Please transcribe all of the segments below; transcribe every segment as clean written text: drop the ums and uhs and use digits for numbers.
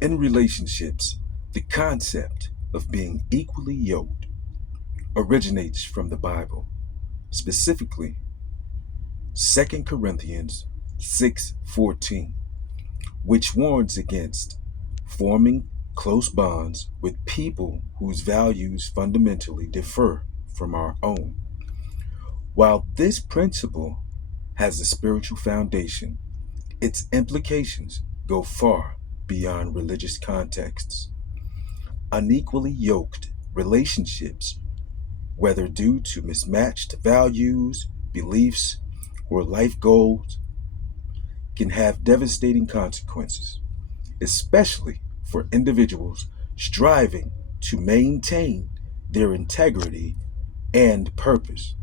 In relationships, the concept of being equally yoked originates from the Bible, specifically 2 Corinthians 6:14, which warns against forming close bonds with people whose values fundamentally differ from our own. While this principle has a spiritual foundation, its implications go far beyond religious contexts. Unequally yoked relationships, whether due to mismatched values, beliefs, or life goals, can have devastating consequences, especially for individuals striving to maintain their integrity and purpose.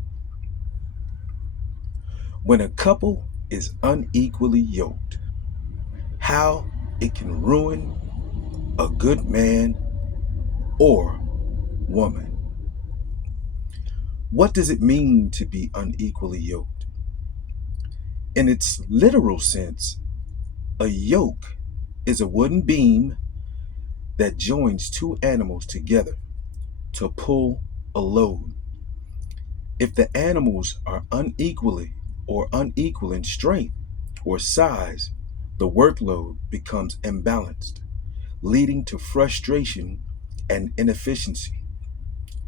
When a couple is unequally yoked, how it can ruin a good man or woman. What does it mean to be unequally yoked? In its literal sense, a yoke is a wooden beam that joins two animals together to pull a load. If the animals are unequal in strength or size, the workload becomes imbalanced, leading to frustration and inefficiency.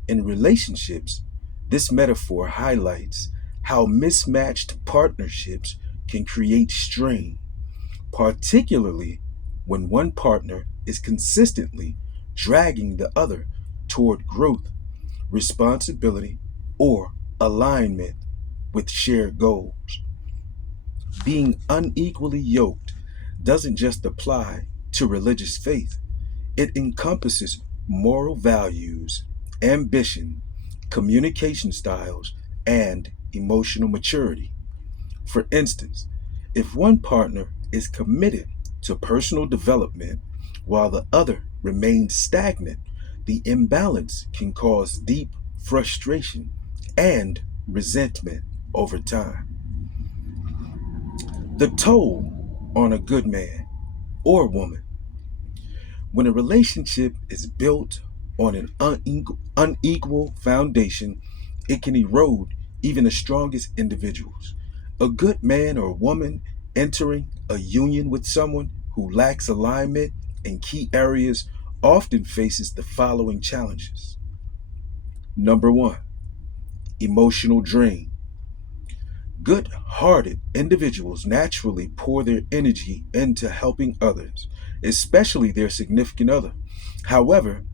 In relationships, this metaphor highlights how mismatched partnerships can create strain, particularly when one partner is consistently dragging the other toward growth, responsibility, or alignment with shared goals. Being unequally yoked doesn't just apply to religious faith, it encompasses moral values, ambition, communication styles, and emotional maturity. For instance, if one partner is committed to personal development while the other remains stagnant, the imbalance can cause deep frustration and resentment over time. The toll on a good man or woman. When a relationship is built on an unequal foundation, it can erode even the strongest individuals. A good man or woman entering a union with someone who lacks alignment in key areas often faces the following challenges. Number one, emotional drain. Good hearted individuals naturally pour their energy into helping others, especially their significant other. However,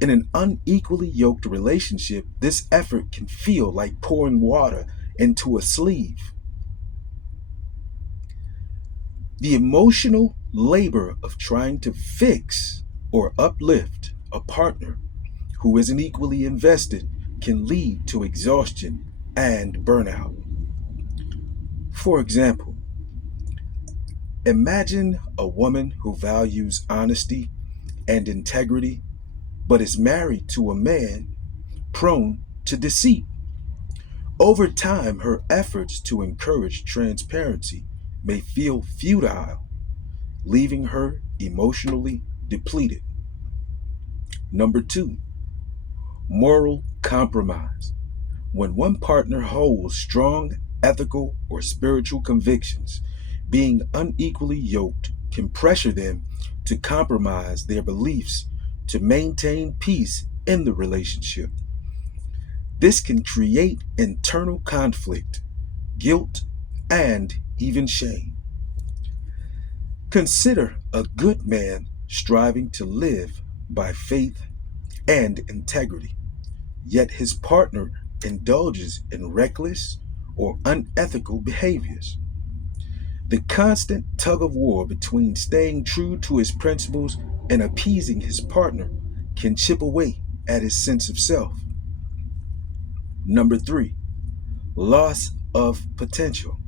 in an unequally yoked relationship, this effort can feel like pouring water into a sleeve. The emotional labor of trying to fix or uplift a partner who isn't equally invested can lead to exhaustion and burnout. For example, imagine a woman who values honesty and integrity but is married to a man prone to deceit. Over time, her efforts to encourage transparency may feel futile, leaving her emotionally depleted. Number two, moral compromise. When one partner holds strong ethical or spiritual convictions, being unequally yoked can pressure them to compromise their beliefs to maintain peace in the relationship. This can create internal conflict, guilt, and even shame. Consider a good man striving to live by faith and integrity, yet his partner indulges in reckless or unethical behaviors. The constant tug of war between staying true to his principles and appeasing his partner can chip away at his sense of self. Number three, loss of potential.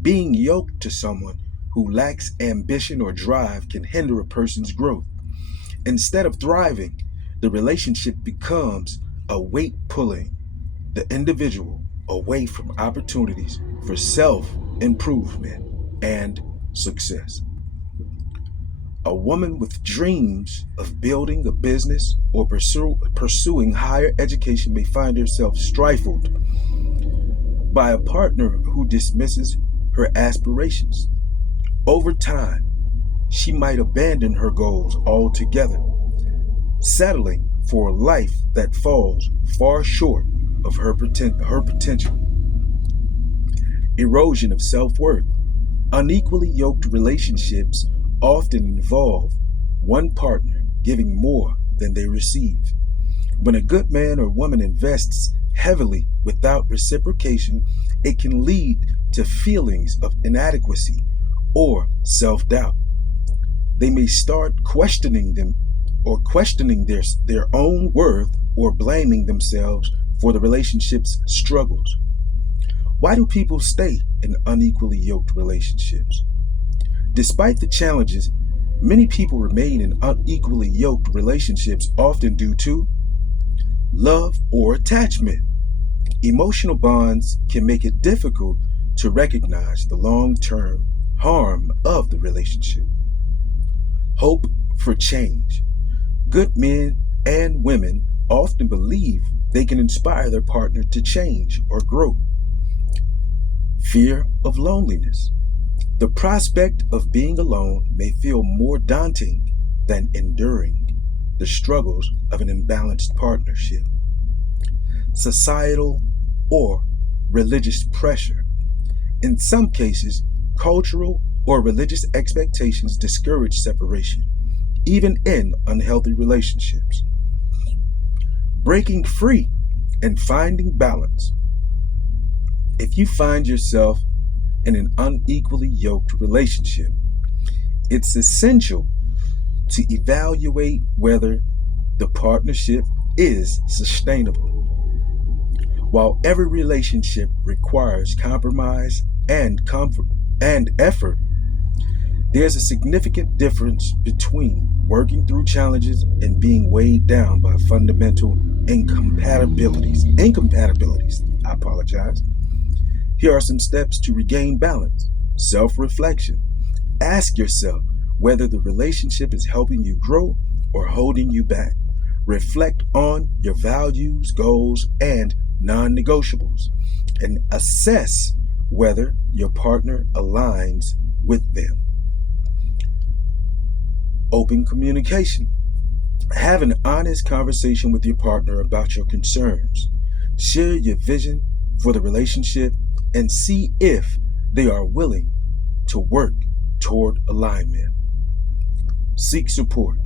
Being yoked to someone who lacks ambition or drive can hinder a person's growth. Instead of thriving, the relationship becomes a weight pulling the individual away from opportunities for self improvement and success. A woman with dreams of building a business or pursuing higher education may find herself stifled by a partner who dismisses her aspirations. Over time, she might abandon her goals altogether, settling for a life that falls far short of her potential. Erosion of self worth. Unequally yoked relationships often involve one partner giving more than they receive. When a good man or woman invests heavily without reciprocation, it can lead to feelings of inadequacy or self doubt. They may start questioning their own worth or blaming themselves for the relationship's struggles. Why do people stay in unequally yoked relationships? Despite the challenges, many people remain in unequally yoked relationships often due to love or attachment. Emotional bonds can make it difficult to recognize the long term harm of the relationship. Hope for change. Good men and women often believe they can inspire their partner to change or grow. Fear of loneliness. The prospect of being alone may feel more daunting than enduring the struggles of an imbalanced partnership. Societal or religious pressure. In some cases, cultural or religious expectations discourage separation, even in unhealthy relationships. Breaking free and finding balance. If you find yourself in an unequally yoked relationship, it's essential to evaluate whether the partnership is sustainable. While every relationship requires compromise and comfort and effort, there's a significant difference between working through challenges and being weighed down by fundamental incompatibilities. I apologize. Here are some steps to regain balance. Self-reflection. Ask yourself whether the relationship is helping you grow or holding you back. Reflect on your values, goals, and non-negotiables, and assess whether your partner aligns with them. Open communication. Have an honest conversation with your partner about your concerns. Share your vision for the relationship and see if they are willing to work toward alignment. Seek support.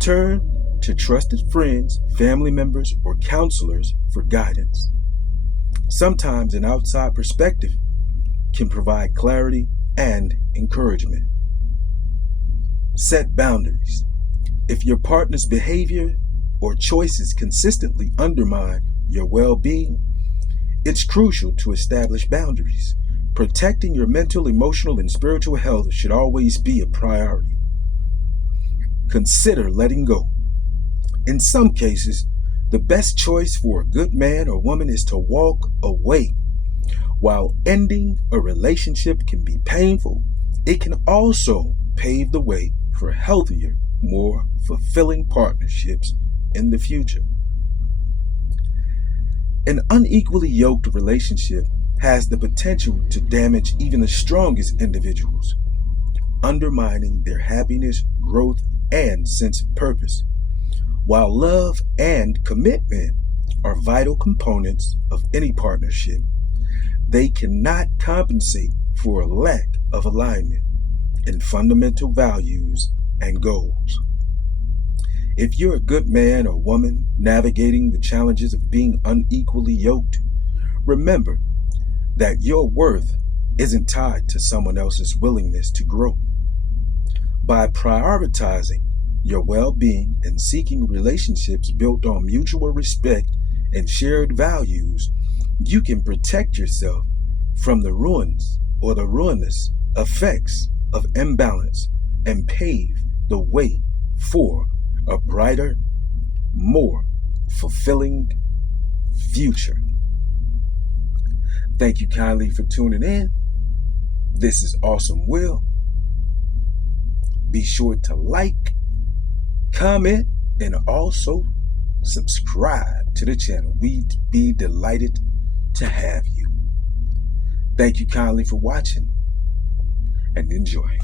Turn to trusted friends, family members, or counselors for guidance. Sometimes an outside perspective can provide clarity and encouragement. Set boundaries. If your partner's behavior or choices consistently undermine your well-being, it's crucial to establish boundaries. Protecting your mental, emotional, and spiritual health should always be a priority. Consider letting go. In some cases, the best choice for a good man or woman is to walk away. While ending a relationship can be painful, it can also pave the way for healthier, more fulfilling partnerships in the future. An unequally yoked relationship has the potential to damage even the strongest individuals, undermining their happiness, growth, and sense of purpose. While love and commitment are vital components of any partnership, they cannot compensate for a lack of alignment in fundamental values and goals. If you're a good man or woman navigating the challenges of being unequally yoked, remember that your worth isn't tied to someone else's willingness to grow. By prioritizing your well-being and seeking relationships built on mutual respect and shared values, you can protect yourself from the ruinous effects of imbalance and pave the way for a brighter, more fulfilling future. Thank you kindly for tuning in. This is Awesome Will. Be sure to like, comment, and also subscribe to the channel. We'd be delighted to have you. Thank you kindly for watching and enjoy.